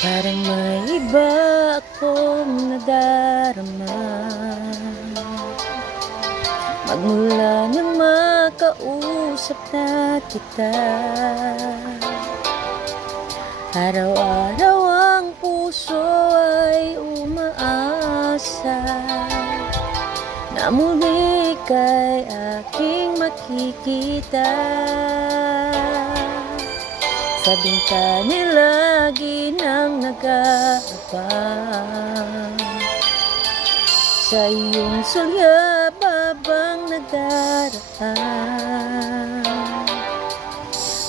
Parang may iba akong nadarama magmula nang makausap na kita. Araw-araw ang puso ay umaasa na muli kay aking makikita. Sa binta nila ginang nag-aabang sa iyong sulyap habang nagdaraan.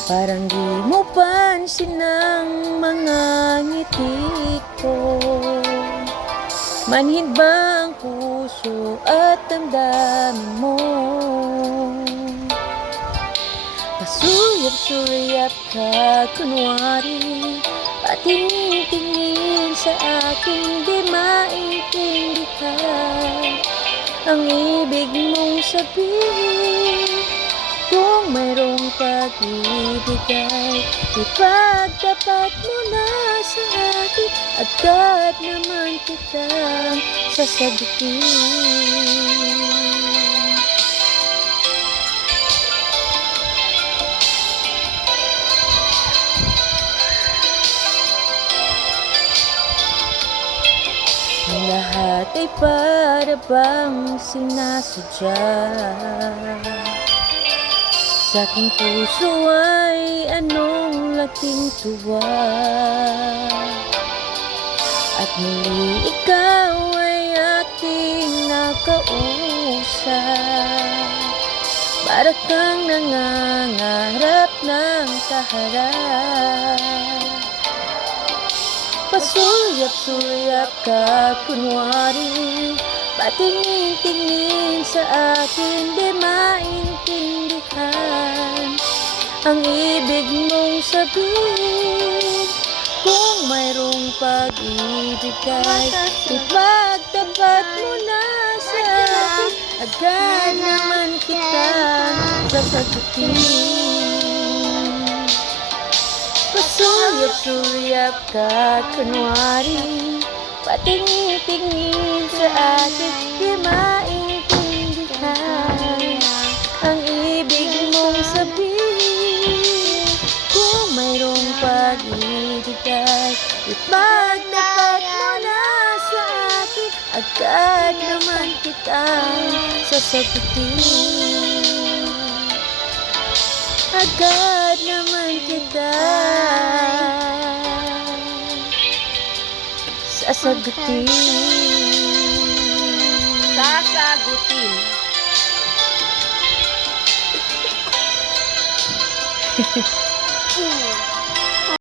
Parang di mo pansin ang mga ngiti ko, manhid ba ang puso at damdamin mo? Pasuyap-suyap ka kunwari, patingin-tingin sa aking di maintindihan ang ibig mong sabihin. Kung mayroong pag-ibig ay ipagtapat mo na sa akin, agad naman kitang sasagutin. Ang lahat ay para bang sinasadya. Sa aking puso ay anong laking tuwa, at muli ikaw ay aking nakausap. Para kang nangangarap ng kaharap. Pasuyap-suyap ka kunwari, patingin-tingin sa akin di maintindihan ang ibig mong sabihin. Kung mayroong pag-ibig ay ipagtapat mo na sa akin, agad naman kitang sasagutin. Pasuyap-suyap ka kunwari, patingin-tingin sa akin di maintindihan ang ibig mong sabihin. Kung mayroong pag-ibig ay ipagtapat mo na sa akin, agad naman kitang sasagutin. Agad naman kita sasagutin. Sasagutin.